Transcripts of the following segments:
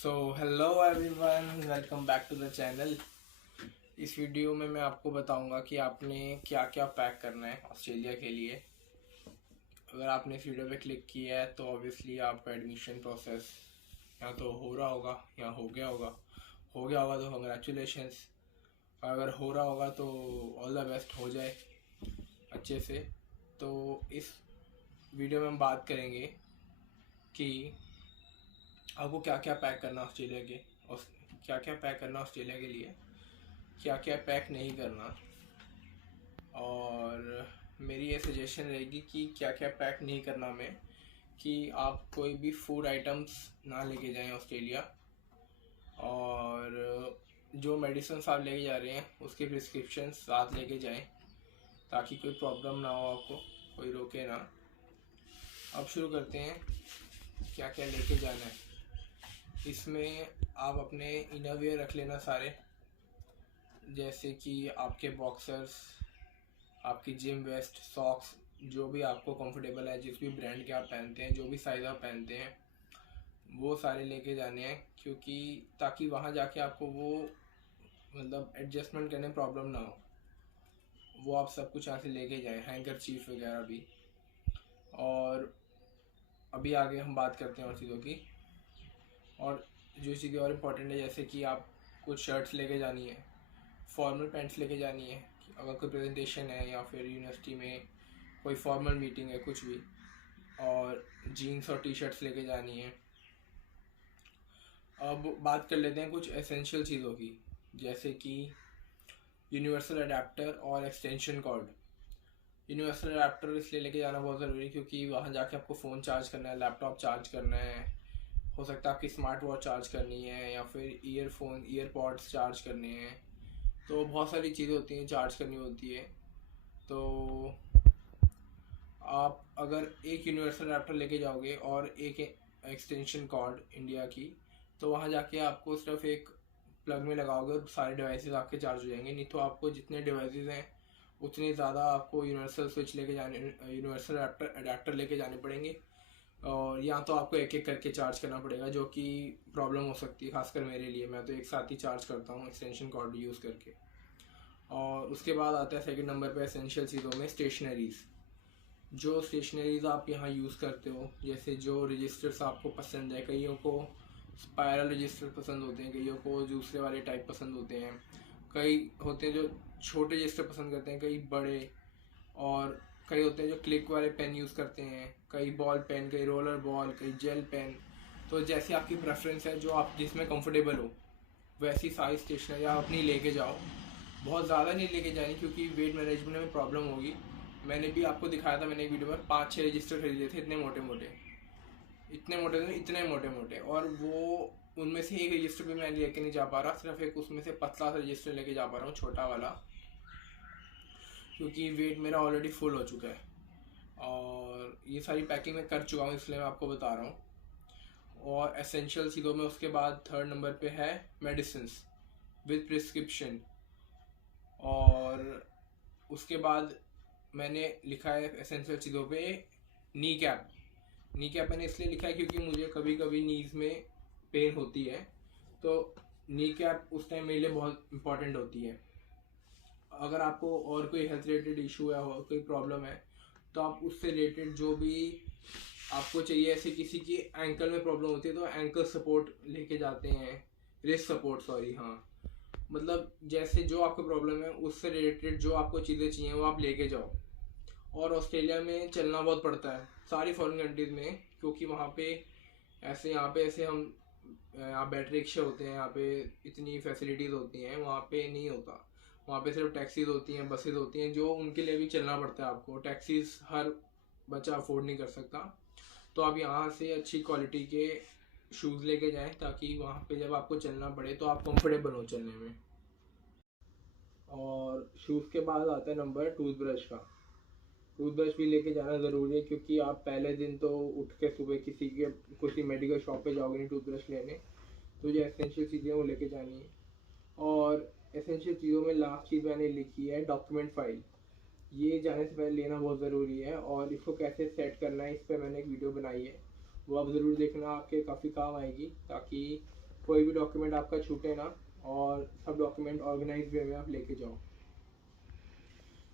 So hello everyone, welcome back to the channel. इस video में मैं आपको बताऊंगा कि आपने क्या क्या पैक करना है ऑस्ट्रेलिया के लिए। अगर आपने इस वीडियो पे क्लिक किया है तो ऑब्वियसली आपका एडमिशन प्रोसेस या तो हो रहा होगा या हो गया होगा। हो गया होगा तो कंग्रेचुलेशंस, और अगर हो रहा होगा तो ऑल द बेस्ट, हो जाए अच्छे से। तो इस वीडियो में हम बात करेंगे कि आपको क्या क्या पैक करना ऑस्ट्रेलिया के, और क्या क्या पैक करना ऑस्ट्रेलिया के लिए, क्या क्या पैक नहीं करना। और मेरी ये सजेशन रहेगी कि क्या क्या पैक नहीं करना में, कि आप कोई भी फूड आइटम्स ना लेके जाएं ऑस्ट्रेलिया। और जो मेडिसिन आप लेके जा रहे हैं उसके प्रिस्क्रिप्शन साथ लेके जाएं, ताकि कोई प्रॉब्लम ना हो, आपको कोई रोके ना। अब शुरू करते हैं क्या क्या लेके जाना है। इसमें आप अपने इनरवियर रख लेना सारे, जैसे कि आपके बॉक्सर्स, आपकी जिम वेस्ट, सॉक्स, जो भी आपको कंफर्टेबल है, जिस भी ब्रांड के आप पहनते हैं, जो भी साइज़ आप पहनते हैं, वो सारे लेके जाने हैं। क्योंकि ताकि वहाँ जाके आपको वो मतलब एडजस्टमेंट करने में प्रॉब्लम ना हो, वो आप सब कुछ यहाँ से लेके जाएं, हैंकर चीफ वगैरह भी। और अभी आगे हम बात करते हैं और चीज़ों की। और जो चीज़ें और इम्पोर्टेंट है, जैसे कि आप कुछ शर्ट्स लेके जानी है, फॉर्मल पैंट्स लेके जानी है अगर कोई प्रेजेंटेशन है या फिर यूनिवर्सिटी में कोई फॉर्मल मीटिंग है, कुछ भी। और जीन्स और टी शर्ट्स लेके जानी है। अब बात कर लेते हैं कुछ एसेंशियल चीज़ों की, जैसे कि यूनिवर्सल अडेप्टर और एक्सटेंशन कॉर्ड। यूनिवर्सल अडेप्टर इसलिए लेके जाना बहुत ज़रूरी है क्योंकि वहाँ जाके आपको फ़ोन चार्ज करना है, लैपटॉप चार्ज करना है, हो सकता है आपकी स्मार्ट वॉच चार्ज करनी है, या फिर ईयरपॉड्स चार्ज करने हैं। तो बहुत सारी चीज़ें होती हैं चार्ज करनी होती है। तो आप अगर एक यूनिवर्सल अडेप्टर लेके जाओगे और एक एक्सटेंशन कॉर्ड इंडिया की, तो वहाँ जाके आपको सिर्फ एक प्लग में लगाओगे और सारे डिवाइसेस आपके चार्ज हो जाएंगे। नहीं तो आपको जितने डिवाइसेस हैं उतने ज़्यादा आपको यूनिवर्सल स्विच लेके जाने, यूनिवर्सल अडेप्टर लेके जाने पड़ेंगे। और या तो आपको एक एक करके चार्ज करना पड़ेगा, जो कि प्रॉब्लम हो सकती है, खासकर मेरे लिए। मैं तो एक साथ ही चार्ज करता हूँ एक्सटेंशन कॉर्ड यूज़ करके। और उसके बाद आता है सेकंड नंबर पे एसेंशियल चीज़ों में स्टेशनरीज़। जो स्टेशनरीज आप यहाँ यूज़ करते हो, जैसे जो रजिस्टर्स आपको पसंद है, कईयों को स्पायरल रजिस्टर पसंद होते हैं, कईयों को दूसरे वाले टाइप पसंद होते हैं, कई होते हैं जो छोटे रजिस्टर पसंद करते हैं, कई बड़े, और कई होते हैं जो क्लिक वाले पेन यूज़ करते हैं, कई बॉल पेन, कई रोलर बॉल, कई जेल पेन। तो जैसी आपकी प्रेफरेंस है, जो आप जिसमें कंफर्टेबल हो, वैसी सारी स्टेशनरी आप अपनी लेके जाओ। बहुत ज़्यादा नहीं लेके जानी क्योंकि वेट मैनेजमेंट में प्रॉब्लम होगी। मैंने भी आपको दिखाया था, मैंने एक वीडियो में 5-6 रजिस्टर खरीदे थे, इतने मोटे मोटे, इतने मोटे मोटे। और वो उनमें से एक रजिस्टर भी मैं लेके नहीं जा पा रहा, सिर्फ एक उसमें से पतला सा रजिस्टर लेके जा पा रहा हूँ, छोटा वाला, क्योंकि वेट मेरा ऑलरेडी फुल हो चुका है। और ये सारी पैकिंग मैं कर चुका हूँ, इसलिए मैं आपको बता रहा हूँ। और एसेंशियल चीज़ों में उसके बाद थर्ड नंबर पे है मेडिसिन विद प्रिस्क्रिप्शन। और उसके बाद मैंने लिखा है एसेंशियल चीज़ों पे नी कैप। नी कैप मैंने इसलिए लिखा है क्योंकि मुझे कभी कभी नीज में पेन होती है, तो नी कैप उस टाइम मेरे लिए बहुत इंपॉर्टेंट होती है। अगर आपको और कोई हेल्थ रिलेटेड इशू है और कोई प्रॉब्लम है, तो आप उससे रिलेटेड जो भी आपको चाहिए, ऐसे किसी की एंकल में प्रॉब्लम होती है तो एंकल सपोर्ट लेके जाते हैं, रिस्ट सपोर्ट, सॉरी, हाँ। मतलब जैसे जो आपको प्रॉब्लम है उससे रिलेटेड जो आपको चीज़ें चाहिए वो आप लेके जाओ। और ऑस्ट्रेलिया में चलना बहुत पड़ता है, सारी फॉरेन कंट्रीज़ में, क्योंकि वहाँ पे ऐसे, यहाँ पे ऐसे हम, यहाँ बैटरी रिक्शे होते हैं, यहाँ पे इतनी फैसिलिटीज़ होती हैं, वहाँ पे नहीं होता। वहाँ पे सिर्फ टैक्सीज होती हैं, बसेज होती हैं, जो उनके लिए भी चलना पड़ता है आपको। टैक्सीज हर बच्चा अफोर्ड नहीं कर सकता। तो आप यहाँ से अच्छी क्वालिटी के शूज़ लेके जाएं, ताकि वहाँ पे जब आपको चलना पड़े तो आप कंफर्टेबल हो चलने में। और शूज़ के बाद आता है नंबर टूथब्रश का। टूथब्रश भी लेके जाना ज़रूरी है, क्योंकि आप पहले दिन तो उठ के सुबह किसी मेडिकल शॉप पे जाओगे नहीं टूथब्रश लेने। तो जो एसेंशियल चीज़ें वो लेके जानी है। और एसेंशियल चीज़ों में लास्ट चीज़ मैंने लिखी है डॉक्यूमेंट फाइल। ये जाने से पहले लेना बहुत ज़रूरी है, और इसको कैसे सेट करना है इस पर मैंने एक वीडियो बनाई है, वो आप ज़रूर देखना, आपके काफ़ी काम आएगी, ताकि कोई भी डॉक्यूमेंट आपका छूटे ना, और सब डॉक्यूमेंट ऑर्गेनाइज वे में आप लेके जाओ।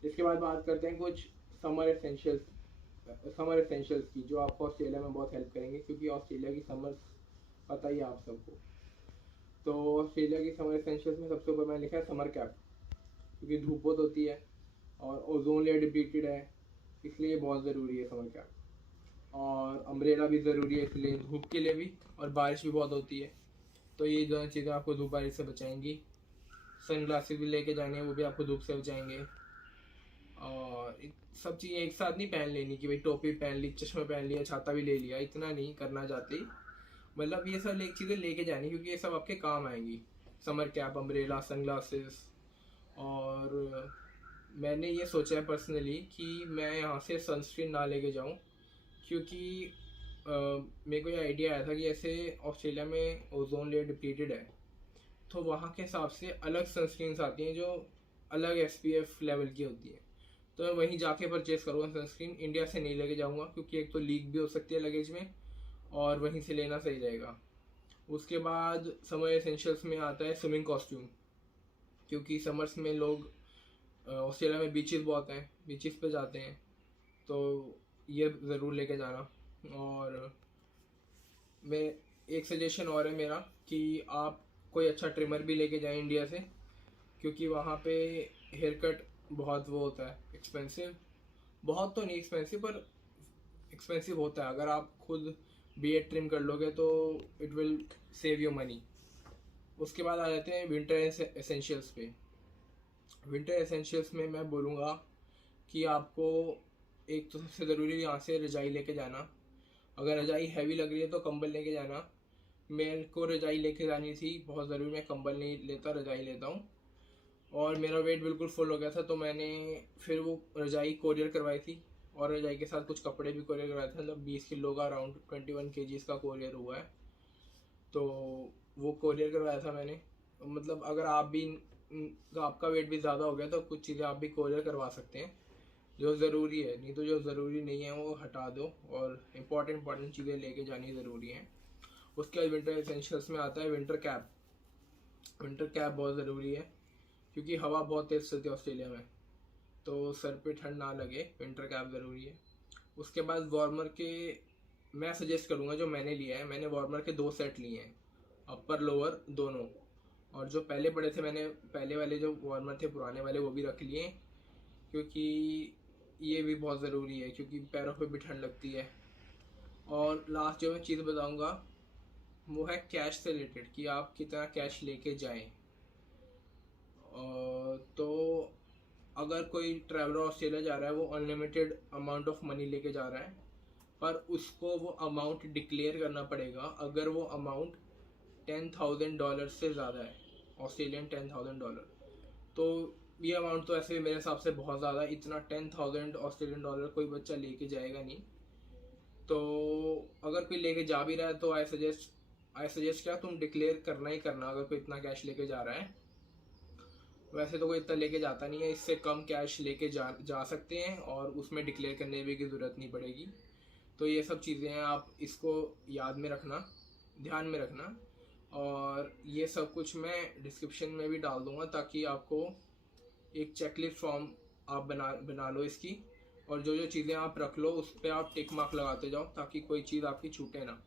इसके बाद बात करते हैं कुछ समर एसेंशियल्स की, जो आपको ऑस्ट्रेलिया में बहुत हेल्प करेंगे, क्योंकि ऑस्ट्रेलिया की समर पता ही है आप सबको। तो ऑस्ट्रेलिया की समर एसेंशियल्स में सबसे ऊपर मैंने लिखा है समर कैप, क्योंकि धूप बहुत होती है और ओजोन लेयर डिप्लीटेड है, इसलिए बहुत ज़रूरी है समर कैप। और अम्ब्रेला भी ज़रूरी है, इसलिए धूप के लिए भी, और बारिश भी बहुत होती है, तो ये दोनों चीज़ें आपको धूप बारिश से बचाएंगी। सन ग्लासेस भी लेके जाने हैं, वो भी आपको धूप से बचाएंगे। और सब चीज़ें एक साथ नहीं पहन लेनी कि भाई टोपी पहन ली, चश्मा पहन लिया, छाता भी ले लिया, इतना नहीं करना चाहती। मतलब ये सब चीज़ें लेके जानी, क्योंकि ये सब आपके काम आएंगी। Summer cap, umbrella, sun glasses. और मैंने ये सोचा है पर्सनली कि मैं यहाँ से सनस्क्रीन ना लेके जाऊँ, क्योंकि मेरे को ये आइडिया आया था कि ऐसे ऑस्ट्रेलिया में ओजोन लेयर डिप्लीटेड है, तो वहाँ के हिसाब से अलग सनस्क्रीन्स आती हैं जो अलग SPF लेवल की होती है। तो मैं वहीं जाके परचेस करूँगा सनस्क्रीन, इंडिया से नहीं लेके जाऊँगा, क्योंकि एक तो लीक भी हो सकती है लगेज में, और वहीं से लेना सही रहेगा। उसके बाद समर एसेंशियल्स में आता है स्विमिंग कॉस्ट्यूम, क्योंकि समर्स में लोग ऑस्ट्रेलिया में बीचेस बहुत हैं, बीचेस पे जाते हैं, तो ये ज़रूर लेके जाना। और मैं एक सजेशन और है मेरा कि आप कोई अच्छा ट्रिमर भी लेके जाएं इंडिया से, क्योंकि वहाँ पे हेयर कट बहुत वो होता है एक्सपेंसिव, बहुत तो नहीं एक्सपेंसिव पर एक्सपेंसिव होता है। अगर आप खुद बियर्ड ट्रिम कर लोगे तो it will save you money. उसके बाद आ जाते हैं विंटर एसेंशियल्स पे। विंटर एसेंशियल्स में मैं बोलूँगा कि आपको एक तो सबसे ज़रूरी यहाँ से रजाई लेके जाना। अगर रजाई हैवी लग रही है तो कंबल लेके जाना। मेरे को रजाई लेके जानी थी बहुत ज़रूरी, मैं कंबल नहीं लेता, रजाई लेता हूँ। और मेरा वेट बिल्कुल फुल हो गया था, तो मैंने फिर वो रजाई कोरियर करवाई थी, और रजाई के साथ कुछ कपड़े भी कोरियर करवाए थे। मतलब 20 किलो का, अराउंड 21 kg का कोरियर हुआ है, तो वो कोरियर करवाया था मैंने। मतलब अगर आप भी आपका वेट भी ज़्यादा हो गया तो कुछ चीज़ें आप भी कोरियर करवा सकते हैं जो ज़रूरी है, नहीं तो जो ज़रूरी नहीं है वो हटा दो, और इम्पॉर्टेंट चीज़ें लेके जानी ज़रूरी हैं। उसके बाद विंटर एसेंशियल्स में आता है विंटर कैप। विंटर कैप बहुत ज़रूरी है, क्योंकि हवा बहुत तेज़ चलती है ऑस्ट्रेलिया में, तो सर पे ठंड ना लगे, विंटर कैप ज़रूरी है। उसके बाद वार्मर के मैं सजेस्ट करूँगा, जो मैंने लिया है, मैंने वार्मर के 2 सेट लिए हैं, अपर लोअर दोनों। और जो पहले पड़े थे, मैंने पहले वाले जो वार्मर थे पुराने वाले वो भी रख लिए, क्योंकि ये भी बहुत ज़रूरी है, क्योंकि पैरों पे भी ठंड लगती है। और लास्ट जो मैं चीज़ बताऊँगा वो है कैश से रिलेटेड, कि आप कितना कैश लेके जाएं। तो अगर कोई ट्रैवलर ऑस्ट्रेलिया जा रहा है, वो अनलिमिटेड अमाउंट ऑफ मनी लेके जा रहा है, पर उसको वो अमाउंट डिक्लेयर करना पड़ेगा अगर वो अमाउंट $10,000 से ज़्यादा है, ऑस्ट्रेलियन $10,000। तो ये अमाउंट तो ऐसे भी मेरे हिसाब से बहुत ज़्यादा, इतना $10,000 कोई बच्चा लेके जाएगा नहीं। तो अगर कोई लेके जा भी रहा है तो आई सजेस्ट क्या, तुम डिक्लेयर करना ही करना अगर कोई इतना कैश लेके जा रहा है। वैसे तो कोई इतना लेके जाता नहीं है, इससे कम कैश लेके जा सकते हैं, और उसमें डिक्लेयर करने भी की ज़रूरत नहीं पड़ेगी। तो ये सब चीज़ें हैं, आप इसको याद में रखना, ध्यान में रखना। और ये सब कुछ मैं डिस्क्रिप्शन में भी डाल दूँगा, ताकि आपको एक चेकलिस्ट फॉर्म आप बना लो इसकी, और जो जो चीज़ें आप रख लो उस पर आप टिक मार्क लगाते जाओ, ताकि कोई चीज़ आपकी छूटे ना।